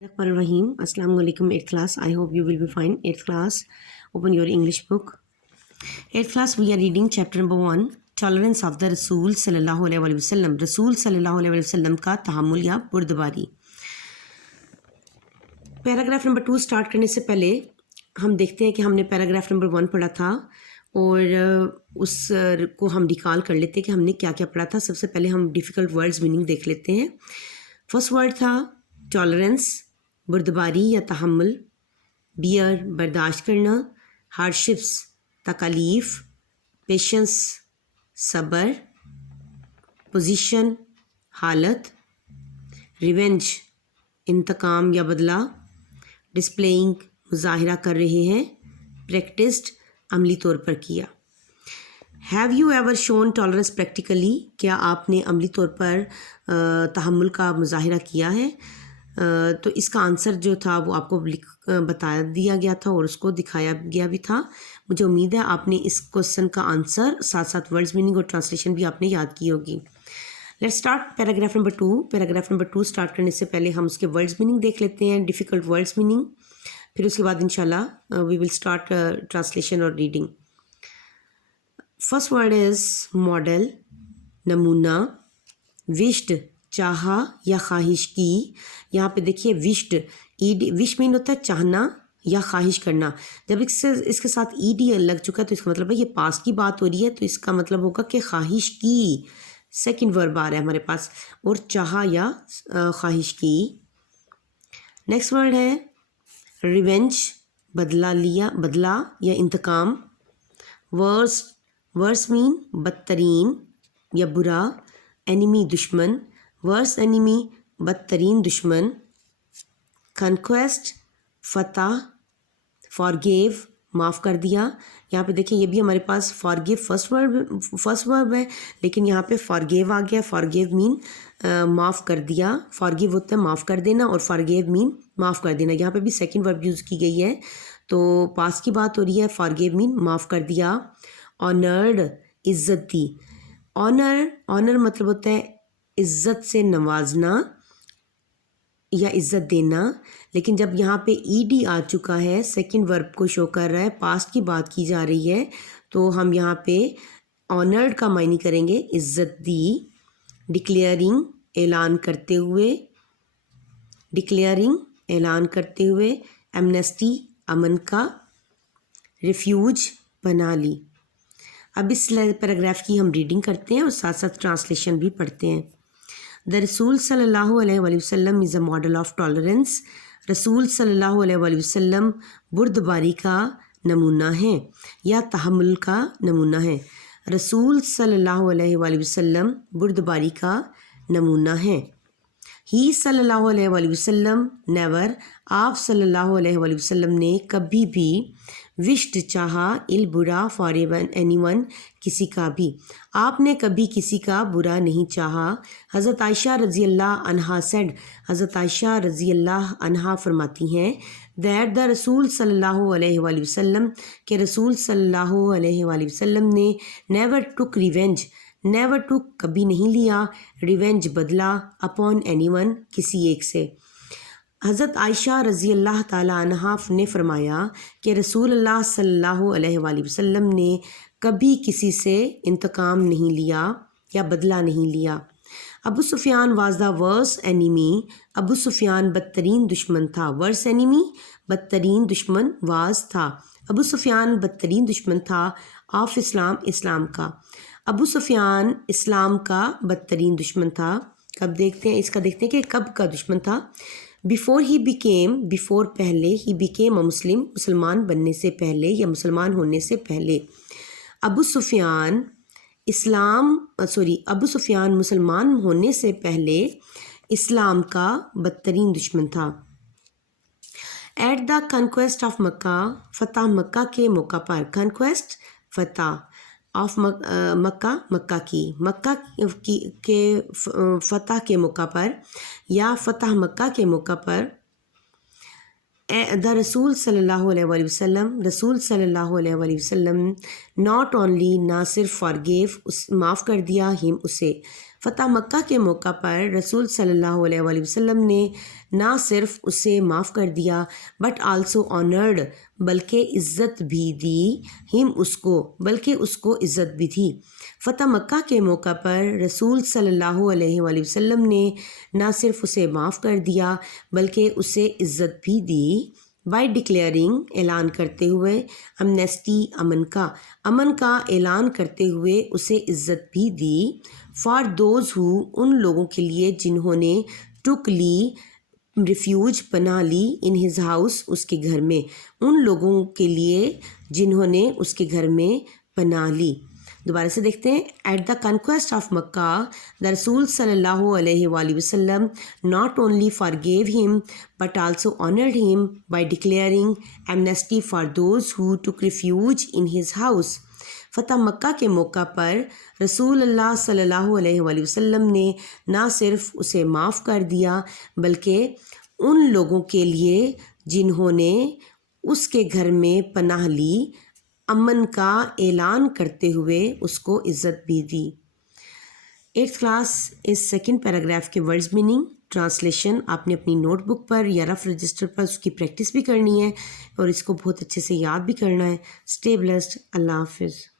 Rahim. Assalamu alaikum 8th class. I hope you will be fine. 8th class, open your English book. 8th class, we are reading chapter number 1, tolerance of the Rasool sallallahu alaihi wasallam. Rasool sallallahu alaihi wasallam का तहम्मुल या बुर्दबारी. Paragraph number 2 start करने से पहले हम देखते हैं कि हमने पैराग्राफ नंबर 1 पढ़ा था और उस को हम रिकॉल कर लेते हैं कि हमने क्या क्या पढ़ा था. सबसे पहले हम डिफ़िकल्ट वर्ड्स मीनिंग देख लेते हैं. फर्स्ट वर्ड था टॉलरेंस, बुर्दबारी या तहम्मुल. बियर, बर्दाश्त करना. हार्डशिप्स, तकालीफ. पेशेंस, सब्र. पोजीशन, हालत. रिवेंज, इंतकाम या बदला. डिस्प्लेइंग, मुजाहिरा कर रहे हैं. प्रैक्टिस्ड, अमली तौर पर किया. Have you ever shown tolerance practically, क्या आपने अमली तौर पर तहम्मुल का मुजाहिरा किया है. तो इसका आंसर जो था वो आपको बता दिया गया था और उसको दिखाया गया भी था. मुझे उम्मीद है आपने इस क्वेश्चन का आंसर साथ साथ वर्ड्स मीनिंग और ट्रांसलेशन भी आपने याद की होगी. Let's start paragraph number 2. Paragraph number 2 start करने से पहले हम उसके वर्ड्स मीनिंग देख लेते हैं, डिफ़िकल्ट वर्ड्स मीनिंग. फिर उसके बाद इंशाल्लाह वी विल स्टार्ट ट्रांसलेशन और reading. First word is model, नमूना. विश्ड, चाहा या ख्वाहिश की. यहाँ पे देखिए विश्ड, ईडी. विश मीन होता है चाहना या ख्वाहिश करना. जब इसके साथ ईडी लग चुका है तो इसका मतलब है ये पास की बात हो रही है, तो इसका मतलब होगा कि ख्वाहिश की. सेकंड वर्ब आ रहा है हमारे पास, और चाहा या ख्वाहिश की. नेक्स्ट वर्ड है रिवेंज, बदला लिया, बदला या इंतकाम. वर्स मीन बदतरीन या बुरा. एनिमी, दुश्मन. वर्स एनिमी, बदतरीन दुश्मन. कॉन्क्वेस्ट, फतह. फॉरगिव, माफ़ कर दिया. यहाँ पे देखिए ये भी हमारे पास फॉरगिव फर्स्ट वर्ब है, लेकिन यहाँ पे फॉरगिव आ गया. फॉरगिव मीन माफ़ कर दिया. फॉरगिव होता है माफ़ कर देना और फॉरगिव मीन माफ़ कर देना. यहाँ पे भी सेकंड वर्ब यूज़ की गई है, तो पास की बात हो रही है. फॉरगिव मीन माफ़ कर दिया. ऑनर्ड, इज़्ज़त दी. ऑनर मतलब होता है इज़्ज़त से नवाजना या इज़्ज़त देना, लेकिन जब यहाँ पे ईडी आ चुका है, सेकंड वर्ब को शो कर रहा है, पास्ट की बात की जा रही है, तो हम यहाँ पे ऑनर्ड का मायने करेंगे इज़्ज़त दी. डिक्लेयरिंग, ऐलान करते हुए. डिक्लेयरिंग, ऐलान करते हुए. एमनेस्टी, अमन का. रिफ्यूज, पनाह ली. अब इस पैराग्राफ की हम रीडिंग करते हैं और साथ साथ ट्रांसलेशन भी पढ़ते हैं. द रसूल सल्लल्लाहु अलैहि वसल्लम is a model of tolerance. रसूल सल्लल्लाहु अलैहि वसल्लम बुर्दबारी का नमूना है या तहम्मुल का नमूना है. रसूल सल्लल्लाहु अलैहि वसल्लम बुर्दबारी का नमूना है. ही सल्लल्लाहु अलैहि वसल्लम नेवर, आप सल्लल्लाहु अलैहि वसल्लम ने कभी भी. विश्ड, चाहा. इल, बुरा. फॉर एनीवन, किसी का भी. आपने कभी किसी का बुरा नहीं चाहा. हज़रत आयशा रज़ी अल्लाह अन्हा सेड, हज़रत आयशा रज़ी अल्लाह अन्हा फरमाती हैं, दैट द रसूल सल्लल्लाहु अलैहि वसल्लम, के रसूल सल्लल्लाहु अलैहि वसल्लम ने never took revenge, never took कभी नहीं लिया, रिवेंज बदला, अपॉन एनीवन, किसी एक से. हज़रत आयशा रज़ी अल्लाह ताला अन्हा ने फरमाया कि रसूल अल्लाह सल्लल्लाहु अलैहि वसल्लम ने कभी किसी से इंतकाम नहीं लिया या बदला नहीं लिया. Abu Sufyan was the worse enemy. Abu Sufyan बदतरीन दुश्मन था. वर्स एनिमी, बदतरीन दुश्मन. वाज था. अबू सुफियान बदतरीन दुश्मन था. ऑफ इस्लाम, इस्लाम का. अबू सुफियान इस्लाम का बदतरीन दुश्मन था. कब देखते हैं इसका, देखते हैं कि कब का दुश्मन था. बिफ़ोर ही बिकेम, बिफ़ोर पहले. ही बिकेम अ मुस्लिम, मुसलमान बनने से पहले या मुसलमान होने से पहले. अबू सुफियान अबू सुफियान मुसलमान होने से पहले इस्लाम का बदतरीन दुश्मन था. एट द कॉन्क्वेस्ट ऑफ मक्का, फ़तह मक्का के मौका पर. कॉन्क्वेस्ट, फ़तह. ऑफ मक्का, मक्का की. मक्का के फ़तह के मौका पर या फ़तह मक्का के मौका पर. द रसूल सल्लल्लाहु अलैहि वसल्लम, रसूल सल्लल्लाहु अलैहि वसल्लम नॉट ओनली, ना सिर्फ फॉरगिव, उस माफ़ कर दिया. हिम, उसे. فتح مکہ کے موقع پر رسول صلی اللہ علیہ وآلہ وسلم نے نہ صرف اسے معاف کر دیا بٹ آلسو آنرڈ، بلکہ عزت بھی دی، بلکہ اس کو عزت بھی تھی۔ فتح مکہ کے موقع پر رسول صلی اللہ علیہ وآلہ وسلم نے نہ صرف اسے معاف کر دیا بلکہ اسے عزت بھی دی، بائی ڈکلیئرنگ، اعلان کرتے ہوئے، امنیسٹی، امن کا اعلان کرتے ہوئے اسے عزت بھی دی، فار دوز ہو، ان لوگوں کے لیے جنہوں نے، ٹک لی، ریفیوج، پناہ لی، ان ہز ہاؤس، اس کے گھر میں، ان لوگوں کے لیے جنہوں نے اس کے گھر میں پناہ لی۔ دوبارہ سے دیکھتے ہیں، ایٹ دا کنکویسٹ آف مکہ دا رسول صلی اللہ علیہ وآلہ وسلم not only forgave him but also honored him by declaring amnesty for those who took refuge in his house۔ فتح مکہ کے موقع پر رسول اللہ صلی اللہ علیہ وآلہ وسلم نے نہ صرف اسے معاف کر دیا بلکہ ان لوگوں کے لیے جنہوں نے اس کے گھر میں پناہ لی، امن کا اعلان کرتے ہوئے اس کو عزت بھی دی۔ 8th کلاس اس سیکنڈ پیراگراف کے ورڈز میننگ ٹرانسلیشن آپ نے اپنی نوٹ بک پر یا رف رجسٹر پر اس کی پریکٹس بھی کرنی ہے اور اس کو بہت اچھے سے یاد بھی کرنا ہے۔ اسٹے بلیسڈ، اللہ حافظ۔